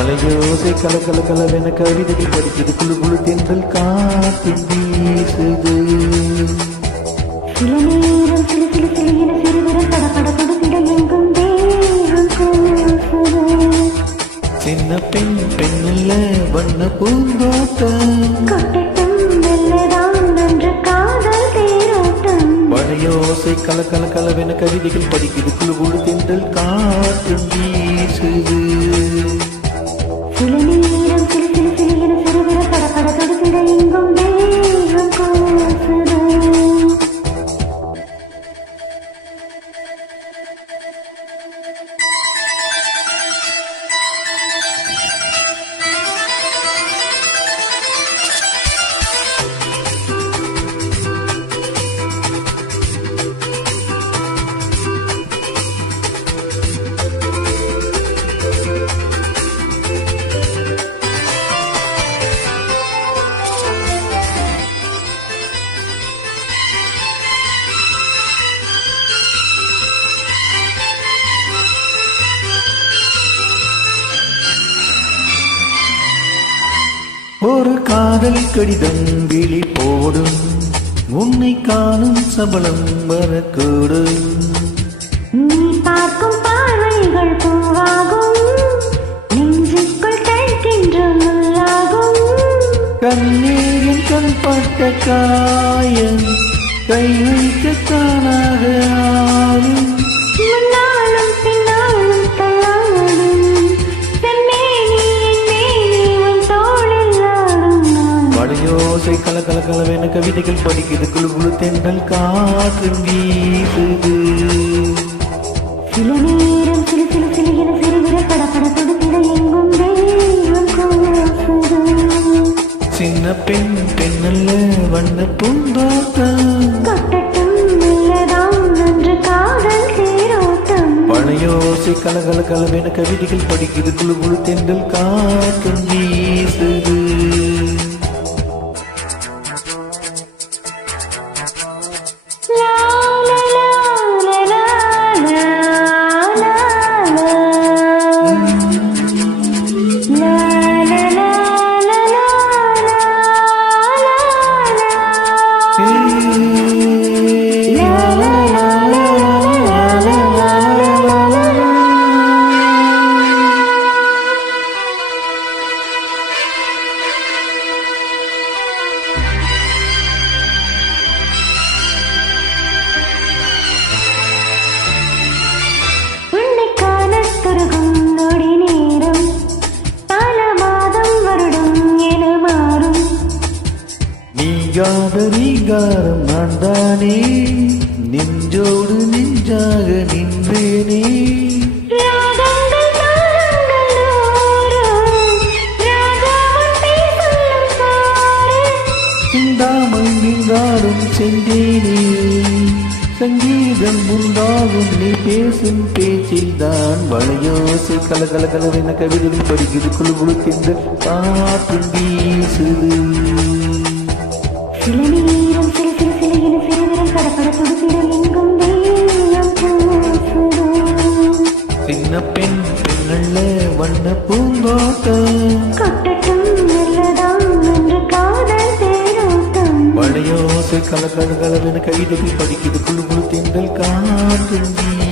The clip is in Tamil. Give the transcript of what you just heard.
மலையோசை கல கல கலவென கவிதைகள் படிக்குது, குழு குழு தென்றல் காற்று வீசுது. சில நேரம் சில சில சில என சிறுவிரல் படபட கொடுத்திட எங்கும் தேகம் கூசுது. சின்ன பெண் பெண்ணல்ல வண்ண பூந்தோட்டம், கொட்டட்டும் மெல்லதான் நன்று காதல் தேரோட்டம். மலையோசை கல கல கலவென கவிதைகள் படிக்குது, குழு குழு தென்றல் காற்று வீசுது. சில நேரம் சில சில சில என சிறுவிரல் படபட கொடுத்திட எங்கும் தேகம் கூசுது. ஒரு காதல் கடிதம் விழி போடும், உன்னை காணும் சபலம் வரக்கூடும். நீ பார்க்கும் பார்வைகள் பூவாகும், நெஞ்சுக்குள் தைக்கின்ற முள்ளாகும். கண்ணீரின் கண்பட்ட காயம் கை வைக்க தானாக ஆகும். முன்னாலும் பின்னாலும் தள்ளாடும், செம்மேனி என் மேனி உன் தோளில் ஆடும் நான். மலையோசை கல கல கலவென கவிதைகள் படிக்குது, குழு குழு தென்றல் காற்று வீசுது. சில நேரம் சில சில சில என சிறுவிரல் படபட கொடுத்திட எங்கும் தெய்வம் கூசுது. சின்ன பெண் பெண்ணல்ல வண்ண பூந்தோட்டம், கொட்டட்டும் மெல்லதான் நன்று காதல் தேரோட்டம். மலையோசை கல கல கலவென கவிதைகள் படிக்குது, குழு குழு தென்றல் காற்று வீசுது. லா லா லா லா லா லா லா லா லா உன்னை காணத் துருகும் நொடி நேரம் பல மாதம் வருடம் என மாறும். நீங்காத நீங்காரம் நான் தானே, நெஞ்சோடு நெஞ்சாக நின்றேனே. ராகங்கள் தாளங்கள் நூறும், ராஜாவும் பேசும் சாறு. சிந்தாமல் நின்றாடும் செந்தேனே, சங்கீதம் உண்டாகும் நீ பேசும் பேச்சில் தான். மலையோசை கல கல கலவென கவிதைகள் படிக்குது, குழு குழு தென்றல் காற்று வீசுது. சில நேரம் சில சில சில என சிறுவிரல் படபட கொடுத்திட எங்கும் தெய்வம் கூசுது. சின்ன பெண் பெண்ணல்ல வண்ண பூந்தோட்டம், கொட்டட்டும் மெல்லதான் நன்று காதல் தேரோட்டம். மலையோசை கல கல கலவென கவிதைகள் படிக்குது, குழு குழு தென்றல் காற்று வீசுது.